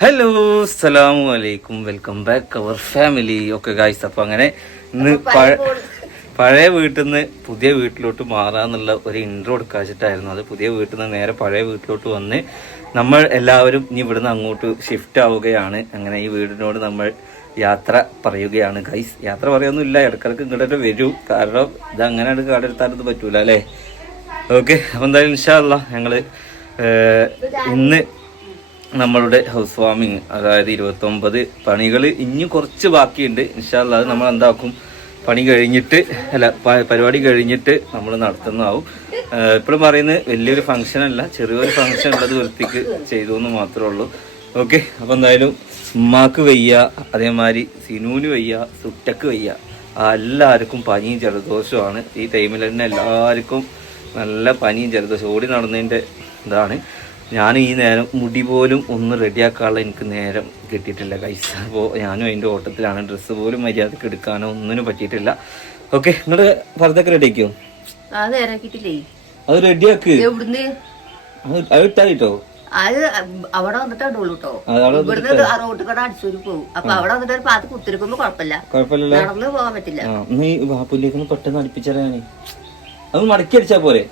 Hello അസ്സലാമു അലൈക്കും welcome back our family ഒക്കെ ഗായ്സ് അപ്പൊ അങ്ങനെ ഇന്ന് പഴയ വീട്ടിൽ നിന്ന് പുതിയ വീട്ടിലോട്ട് മാറാന്നുള്ള ഒരു ഇൻട്രോ എടുക്കാച്ചിട്ടായിരുന്നു. അത് പുതിയ വീട്ടിൽ നിന്ന് നേരെ പഴയ വീട്ടിലോട്ട് വന്ന് നമ്മൾ എല്ലാവരും ഇനി ഇവിടുന്ന് അങ്ങോട്ട് ഷിഫ്റ്റ് ആവുകയാണ്. അങ്ങനെ ഈ വീടിനോട് നമ്മൾ യാത്ര പറയുകയാണ്. ഗൈസ് യാത്ര പറയൊന്നുമില്ല. ഇടക്കിടക്ക് ഇങ്ങോട്ട് വരൂ. കാരണം ഇത് അങ്ങനെയാണ് കാടെടുത്താനൊന്നും പറ്റൂല അല്ലേ? ഓക്കെ അപ്പം എന്തായാലും ഇൻഷാല്ല ഞങ്ങൾ ഏഹ്, ഇന്ന് നമ്മളുടെ ഹൗസ് വാമിങ് അതായത് ഇരുപത്തൊമ്പത് പണികൾ ഇനി കുറച്ച് ബാക്കിയുണ്ട്. ഇൻഷാല്ല അത് നമ്മൾ എന്താക്കും? പണി കഴിഞ്ഞിട്ട് അല്ല പരിപാടി കഴിഞ്ഞിട്ട് നമ്മൾ നടത്തുന്നതാവും. ഇപ്പോഴും പറയുന്നത് വലിയൊരു ഫംഗ്ഷൻ അല്ല ചെറിയൊരു ഫംഗ്ഷൻ ഉള്ളത് വൃത്തിക്ക് ചെയ്തു എന്ന് മാത്രമേ ഉള്ളൂ. ഓക്കെ അപ്പം എന്തായാലും ഉമ്മാക്ക് വയ്യ അതേമാതിരി സിനൂന് വയ്യ സുറ്റക്ക് വയ്യ. എല്ലാവർക്കും പനിയും ജലദോഷമാണ് ഈ ടൈമിൽ തന്നെ എല്ലാവർക്കും നല്ല പനിയും ജലദോഷം ഓടി നടന്നതിന്റെ ഇതാണ്. ഞാൻ ഈ നേരം മുടി പോലും ഒന്ന് റെഡിയാക്കാനുള്ള എനിക്ക് നേരം കിട്ടിയിട്ടില്ല കൈസ അപ്പോൾ ഞാനും അതിന്റെ ഓട്ടത്തിലാണ്. ഡ്രസ്സ് പോലും മര്യാദയ്ക്ക് എടുക്കാനോ ഒന്നിനും പറ്റിയിട്ടില്ല. ഓക്കെ നിങ്ങൾ ഫർദൊക്കെ റെഡിയാക്കിയോ അത് റെഡിയാക്ക് അത് ഇട്ടാ കിട്ടോ അത് അവിടെ വന്നിട്ട് കേട്ടോ ഇവിടുന്ന് റോട്ട് അടിച്ചൂരി പോകും അപ്പൊ അവിടെ വന്നിട്ട് ഒരു പാത്ത് കുത്തിരിക്കുമ്പോ കുഴപ്പമില്ല. നടന്ന് പോകാൻ പറ്റില്ല. നീ വാപ്പുലേക്ക് പെട്ടെന്ന് അടുപ്പിച്ചറിയാനേ അത് മടക്കി അടിച്ചാ പോരെ.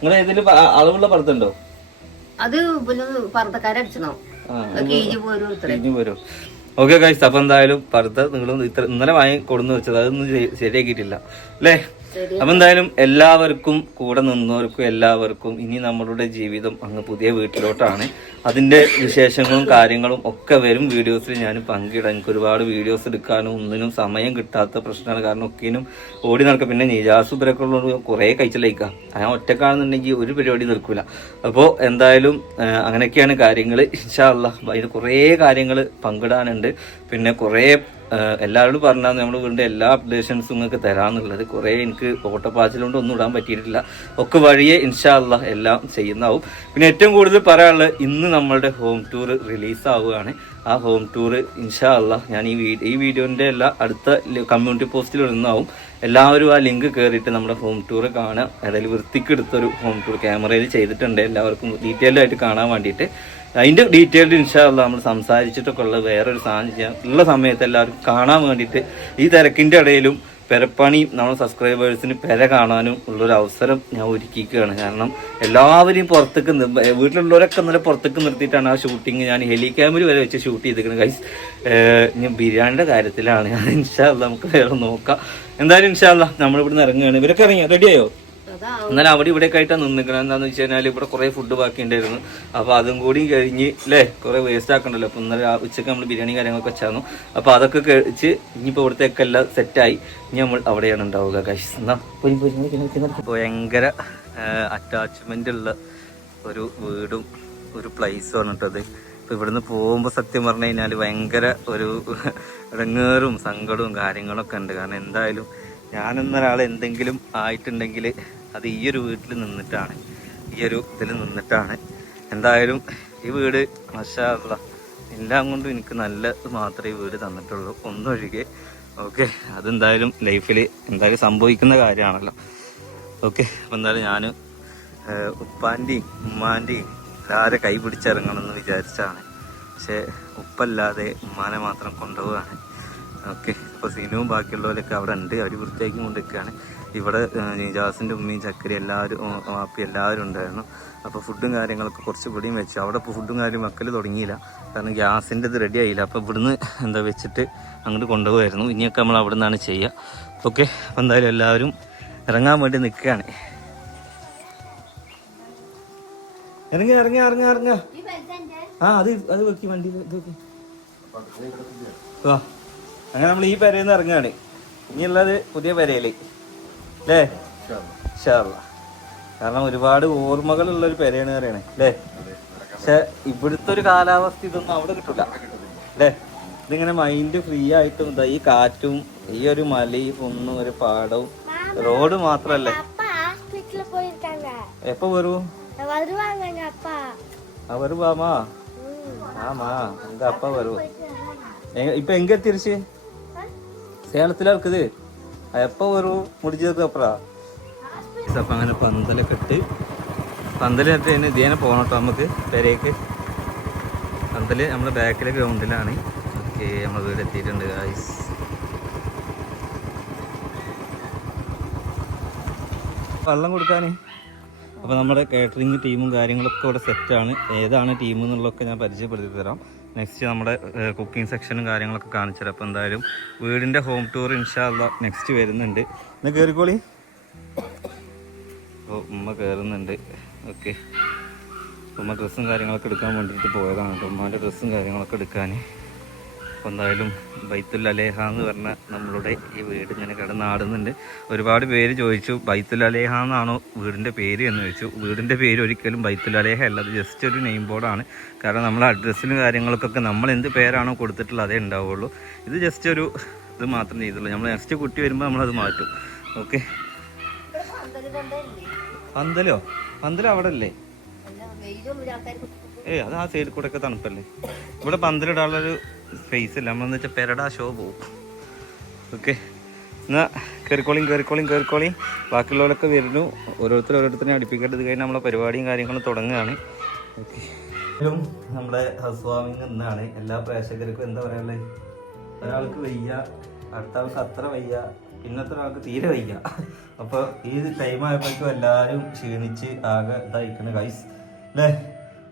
നിങ്ങൾ ഏതെങ്കിലും അളവുള്ള പർദ്ദുണ്ടോ അത് പിന്നെ വരും ഓക്കെ ഗൈസ് അപ്പൊ എന്തായാലും പർദ്ദ നിങ്ങൾ ഇത്ര ഇന്നലെ വാങ്ങി കൊടുന്ന് വെച്ചത് അതൊന്നും ശരിയാക്കിയിട്ടില്ല. അല്ലേ. അപ്പൊ എന്തായാലും എല്ലാവർക്കും കൂടെ നിന്നവർക്കും എല്ലാവർക്കും ഇനി നമ്മളുടെ ജീവിതം അങ്ങ് പുതിയ വീട്ടിലോട്ടാണ്. അതിന്റെ വിശേഷങ്ങളും കാര്യങ്ങളും ഒക്കെ വരും വീഡിയോസിൽ. ഞാൻ പങ്കിടാം. എനിക്ക് ഒരുപാട് വീഡിയോസ് എടുക്കാനും ഒന്നിനും സമയം കിട്ടാത്ത പ്രശ്നമാണ്. കാരണം ഒക്കെയും ഓടി നടക്കുക പിന്നെ നിജാസുബരൊക്കെ ഉള്ളത് കുറേ കഴിച്ചിലേക്കാം ഞാൻ ഒറ്റക്കാണെന്നുണ്ടെങ്കിൽ ഒരു പരിപാടി നിൽക്കില്ല അപ്പോൾ എന്തായാലും അങ്ങനെയൊക്കെയാണ് കാര്യങ്ങൾ ഇൻഷാല്ല അതിന് കുറേ കാര്യങ്ങൾ പങ്കിടാനുണ്ട്. പിന്നെ കുറേ എല്ലാവരോടും പറഞ്ഞാൽ നമ്മൾ വീടിന്റെ എല്ലാ അപ്ഡേഷൻസും നിങ്ങൾക്ക് തരാമെന്നുള്ളത് കുറേ എനിക്ക് ഓട്ടപ്പാച്ചിലുകൊണ്ട് ഒന്നും ഇടാൻ പറ്റിയിട്ടില്ല. ഒക്കെ വഴിയെ ഇൻഷാല്ല എല്ലാം ചെയ്യുന്നതാവും പിന്നെ ഏറ്റവും കൂടുതൽ പറയാനുള്ളത് ഇന്ന് നമ്മളുടെ ഹോം ടൂർ റിലീസ് ആവുകയാണ്. ആ ഹോം ടൂർ ഇൻഷാല്ല ഞാൻ ഈ വീഡിയോ ഈ വീഡിയോന്റെ എല്ലാ അടുത്ത കമ്മ്യൂണിറ്റി പോസ്റ്റിൽ ഇടുന്നതാവും. എല്ലാവരും ആ ലിങ്ക് കയറിയിട്ട് നമ്മുടെ ഹോം ടൂർ കാണുക. അതായത് വൃത്തിക്ക് എടുത്തൊരു ഹോം ടൂർ ക്യാമറയിൽ ചെയ്തിട്ടുണ്ട്. എല്ലാവർക്കും ഡീറ്റെയിൽഡ് ആയിട്ട് കാണാൻ വേണ്ടിയിട്ട്. അതിന്റെ ഡീറ്റെയിൽഡ് ഇൻഷാല്ല നമ്മൾ സംസാരിച്ചിട്ടൊക്കെ ഉള്ള വേറൊരു സാധനം ഉള്ള സമയത്ത് എല്ലാവർക്കും കാണാൻ വേണ്ടിയിട്ട് ഈ തിരക്കിന്റെ ഇടയിലും പെരപ്പണി നമ്മുടെ സബ്സ്ക്രൈബേഴ്സിന് പെര കാണാനും ഉള്ളൊരു അവസരം ഞാൻ ഒരുക്കിക്കുകയാണ് കാരണം എല്ലാവരെയും പുറത്തേക്ക് വീട്ടിലുള്ളവരൊക്കെ നല്ല പുറത്തേക്ക് നിർത്തിയിട്ടാണ് ആ ഷൂട്ടിങ് ഞാൻ ഹെലി ക്യാമിൽ വരെ വെച്ച് ഷൂട്ട് ചെയ്തിരിക്കുന്നത് ഗൈസ് ഞാൻ ബിരിയാണിയുടെ കാര്യത്തിലാണ്. ഇൻഷാല്ല നമുക്ക് വേറെ നോക്കാം. എന്തായാലും ഇൻഷാല്ല നമ്മളിവിടുന്ന് ഇറങ്ങുകയാണ്. ഇവരൊക്കെ ഇറങ്ങിയോ? റെഡിയായോ അതാ എന്നാൽ അവിടെ ഇവിടെ ആയിട്ടാണ് നിന്നിക്കണം എന്താന്ന് വെച്ച് കഴിഞ്ഞാൽ ഇവിടെ കുറെ ഫുഡ് ബാക്കി ഉണ്ടായിരുന്നു. അപ്പൊ അതും കൂടി കഴിഞ്ഞ് അല്ലേ കുറെ വേസ്റ്റ് ആക്കണ്ടല്ലോ. അപ്പൊ ഇന്നലെ ആ ഉച്ചയ്ക്ക് നമ്മൾ ബിരിയാണി കാര്യങ്ങളൊക്കെ വെച്ചായിരുന്നു. അപ്പൊ അതൊക്കെ കഴിച്ച് ഇനിയിപ്പോ ഇവിടത്തേക്ക് എല്ലാം സെറ്റായി ഇനി നമ്മൾ അവിടെയാണ് ഉണ്ടാവുക കാശ് എന്നാ. ഭയങ്കര അറ്റാച്ച്മെന്റ് ഉള്ള ഒരു വീടും ഒരു പ്ലേസും ആണ് കേട്ടത് ഇപ്പൊ ഇവിടുന്ന് പോകുമ്പോൾ സത്യം പറഞ്ഞു കഴിഞ്ഞാൽ ഭയങ്കര ഒരു ഇടങ്ങേറും സങ്കടവും കാര്യങ്ങളൊക്കെ ഉണ്ട്. കാരണം എന്തായാലും ഞാനെന്നൊരാൾ എന്തെങ്കിലും ആയിട്ടുണ്ടെങ്കിൽ അത് ഈ ഒരു വീട്ടിൽ നിന്നിട്ടാണ്. ഈ ഒരു ഇതിൽ നിന്നിട്ടാണ്. എന്തായാലും ഈ വീട് മഷാല്ല എല്ലാം കൊണ്ടും എനിക്ക് നല്ലത് മാത്രമേ ഈ വീട് തന്നിട്ടുള്ളൂ. ഒന്നൊഴികെ ഓക്കെ അതെന്തായാലും ലൈഫിൽ എന്തായാലും സംഭവിക്കുന്ന കാര്യമാണല്ലോ. ഓക്കെ അപ്പം എന്തായാലും ഞാൻ ഉപ്പാന്റെയും ഉമ്മാന്റെയും എല്ലാവരും കൈ പിടിച്ചിറങ്ങണമെന്ന് വിചാരിച്ചാണ്. പക്ഷേ ഉപ്പല്ലാതെ ഉമ്മാനെ മാത്രം കൊണ്ടുപോവാണ്. ഓക്കെ. അപ്പോൾ സിനുവും ബാക്കിയുള്ളവരൊക്കെ അവിടെ ഉണ്ട്. അവർ വൃത്തിയാക്കി കൊണ്ടിരിക്കുകയാണ്. ഇവിടെ നിജാസിന്റെ ഉമ്മയും ചക്കരി എല്ലാവരും ആപ്പി എല്ലാവരും ഉണ്ടായിരുന്നു. അപ്പോൾ ഫുഡും കാര്യങ്ങളൊക്കെ കുറച്ച് പൊടിയും വെച്ചു. അവിടെ ഇപ്പോൾ ഫുഡും കാര്യം വെക്കൽ തുടങ്ങിയില്ല. കാരണം ഗ്യാസിന്റെ ഇത് റെഡി ആയില്ല. അപ്പോൾ ഇവിടുന്ന് എന്താ വെച്ചിട്ട് അങ്ങോട്ട് കൊണ്ടുപോകായിരുന്നു ഇനിയൊക്കെ നമ്മൾ അവിടെ നിന്നാണ് ചെയ്യുക ഓക്കെ. അപ്പോൾ എന്തായാലും എല്ലാവരും ഇറങ്ങാൻ വേണ്ടി നിൽക്കുകയാണ്. ഇറങ്ങി ഇറങ്ങി ഇറങ്ങി ഇറങ്ങ. ആ അത് അത് വെക്കി വണ്ടി വെക്കി. വാ. അങ്ങനെ നമ്മൾ ഈ പെരയിൽ നിന്ന് ഇറങ്ങുകയാണ് ഇനിയുള്ളത് പുതിയ പെരയിൽ അല്ലേ. ഷാർല കാരണം ഒരുപാട് ഓർമ്മകളുള്ള ഒരു പെരയാണ് പറയണേ. അല്ലേ പക്ഷെ ഇവിടുത്തെ ഒരു കാലാവസ്ഥ ഇതൊന്നും അവിടെ കിട്ടില്ല അല്ലേ ഇതിങ്ങനെ മൈൻഡ് ഫ്രീ ആയിട്ടും ഇതാ ഈ കാറ്റും ഈ ഒരു മലയും ഒന്നും ഒരു പാടവും റോഡ് മാത്രല്ലേ? എപ്പോ വരൂ? വരൂ വാമാ ആമാ എങ്ക അപ്പ വരൂ? ഇപ്പൊ എങ്ക തിരിച്ച് சேலத்துல இருக்குது எப்போ வரும் முடிஞ்சதுக்கு அப்புறம் അപ്പൊ അങ്ങനെ പന്തലൊക്കെ ഇട്ട് പന്തലിനകത്ത് തന്നെ ഇതേനെ പോകണം കേട്ടോ നമുക്ക് പെരേക്ക് പന്തല് നമ്മുടെ ബാക്കിലെ ഗ്രൗണ്ടിലാണ് ഓക്കെ നമ്മൾ വീട് എത്തിയിട്ടുണ്ട് ഗായ്സ് വെള്ളം കൊടുക്കാൻ അപ്പോൾ നമ്മുടെ കാറ്ററിംഗ് ടീമും കാര്യങ്ങളൊക്കെ ഇവിടെ സെറ്റാണ് ഏതാണ് ടീം എന്നുള്ളതൊക്കെ ഞാൻ പരിചയപ്പെടുത്തി തരാം നെക്സ്റ്റ് നമ്മുടെ കുക്കിംഗ് സെക്ഷനും കാര്യങ്ങളൊക്കെ കാണിച്ചത് അപ്പോൾ എന്തായാലും വീടിന്റെ ഹോം ടൂർ ഇൻഷാല്ല നെക്സ്റ്റ് വരുന്നുണ്ട്. ഇന്ന് കയറിക്കോളി അപ്പോൾ ഉമ്മ കയറുന്നുണ്ട് ഓക്കെ. ഉമ്മ ഡ്രസ്സും കാര്യങ്ങളൊക്കെ എടുക്കാൻ വേണ്ടിയിട്ട് പോയതാണ് ഉമ്മാന്റെ ഡ്രസ്സും കാര്യങ്ങളൊക്കെ എടുക്കാൻ അപ്പോൾ എന്തായാലും ബൈത്തുൽ അലേഹ എന്ന് പറഞ്ഞ നമ്മളുടെ ഈ വീട് ഇങ്ങനെ കിടന്നാടുന്നുണ്ട് ഒരുപാട് പേര് ചോദിച്ചു ബൈത്തുൽ അലേഹ എന്നാണോ വീടിന്റെ പേര്? എന്ന് ചോദിച്ചു. വീടിന്റെ പേര് ഒരിക്കലും ബൈത്തുൽ അലേഹ അല്ല അത് ജസ്റ്റ് ഒരു നെയിം ബോർഡാണ് കാരണം നമ്മളെ അഡ്രസ്സിലും കാര്യങ്ങൾക്കൊക്കെ നമ്മൾ എന്ത് പേരാണോ കൊടുത്തിട്ടുള്ളത് അതേ ഉണ്ടാവുള്ളൂ. ഇത് ജസ്റ്റ് ഒരു ഇത് മാത്രം ചെയ്തുള്ളൂ. നമ്മൾ നെക്സ്റ്റ് കുട്ടി വരുമ്പോൾ നമ്മളത് മാറ്റും. ഓക്കെ പന്തലോ? പന്തലോ അവിടെ അല്ലേ? ഏ അത് ആ സൈഡിൽ കൂടെ ഒക്കെ തണുപ്പല്ലേ? ഇവിടെ പന്തലിടാനുള്ളൊരു സ്പേസ് ഇല്ല. നമ്മളെന്ന് വെച്ചാൽ പെരടാ ഷോ പോവും. ഓക്കെ എന്നാ കയറിക്കോളിയും കയറിക്കോളിയും കയറിക്കോളിയും ബാക്കിയുള്ളവരൊക്കെ വരുന്നു. ഓരോരുത്തർ ഓരോരുത്തരെ അടുപ്പിക്കേണ്ടത് കഴിഞ്ഞ് നമ്മളെ പരിപാടിയും കാര്യങ്ങളും തുടങ്ങുകയാണ്. ഓക്കെ നമ്മുടെ ഹൗസ് വാമിങ് ഇന്നാണ്. എല്ലാ പ്രേക്ഷകർക്കും എന്താ പറയാനുള്ളത് ഒരാൾക്ക് വയ്യ അടുത്ത ആൾക്ക് അത്ര വയ്യ പിന്നത്തെ ഒരാൾക്ക് തീരെ വയ്യ. അപ്പോൾ ഈ ടൈം ആയപ്പോഴേക്കും എല്ലാവരും ക്ഷീണിച്ച് ആകെ ഇതായിക്കണ ഗൈസ് അല്ലേ?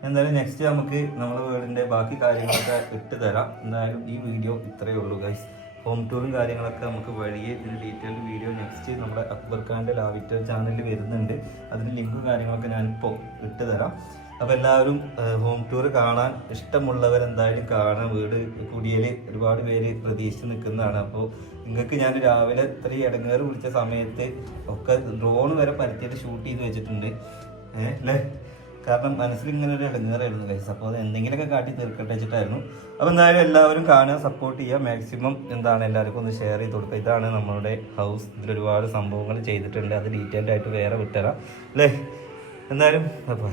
എന്തായാലും നെക്സ്റ്റ് നമുക്ക് നമ്മുടെ വീടിന്റെ ബാക്കി കാര്യങ്ങളൊക്കെ ഇട്ട് തരാം. എന്തായാലും ഈ വീഡിയോ ഇത്രയേ ഉള്ളൂ ഗൈസ് ഹോം ടൂറും കാര്യങ്ങളൊക്കെ നമുക്ക് വഴിയെ ഇതിന് ഡീറ്റെയിൽഡ് വീഡിയോ നെക്സ്റ്റ് നമ്മുടെ അക്ബർ ഖാന്റെ ലാവിറ്റർ ചാനലിൽ വരുന്നുണ്ട്. അതിന് ലിങ്കും കാര്യങ്ങളൊക്കെ ഞാനിപ്പോൾ ഇട്ട് തരാം. അപ്പോൾ എല്ലാവരും ഹോം ടൂർ കാണാൻ ഇഷ്ടമുള്ളവർ എന്തായാലും കാണാൻ വീട് കുടിയിൽ ഒരുപാട് പേര് പ്രതീക്ഷിച്ച് നിൽക്കുന്നതാണ്. അപ്പോൾ നിങ്ങൾക്ക് ഞാൻ രാവിലെ ഇത്രയും ഇടങ്ങേറ് പിടിച്ച സമയത്ത് ഒക്കെ ഡ്രോൺ വരെ പരത്തിയിട്ട് ഷൂട്ട് ചെയ്ത് വെച്ചിട്ടുണ്ട്. ഏഹ് അല്ലേ? കാരണം മനസ്സിൽ ഇങ്ങനെ ഒരു ഇടങ്ങേറായിരുന്നു ഗൈസ് അപ്പോൾ അത് എന്തെങ്കിലുമൊക്കെ കാട്ടി തീർക്കട്ടെ വെച്ചിട്ടായിരുന്നു. അപ്പോൾ എന്തായാലും എല്ലാവരും കാണുക സപ്പോർട്ട് ചെയ്യുക. മാക്സിമം എന്താണ് എല്ലാവർക്കും ഒന്ന് ഷെയർ ചെയ്ത് കൊടുക്കുക. ഇതാണ് നമ്മളുടെ ഹൗസ് ഇതിലൊരുപാട് സംഭവങ്ങൾ ചെയ്തിട്ടുണ്ട്. അത് ഡീറ്റെയിൽഡ് ആയിട്ട് വേറെ വിട്ടുതരാം അല്ലേ? എന്തായാലും അപ്പോൾ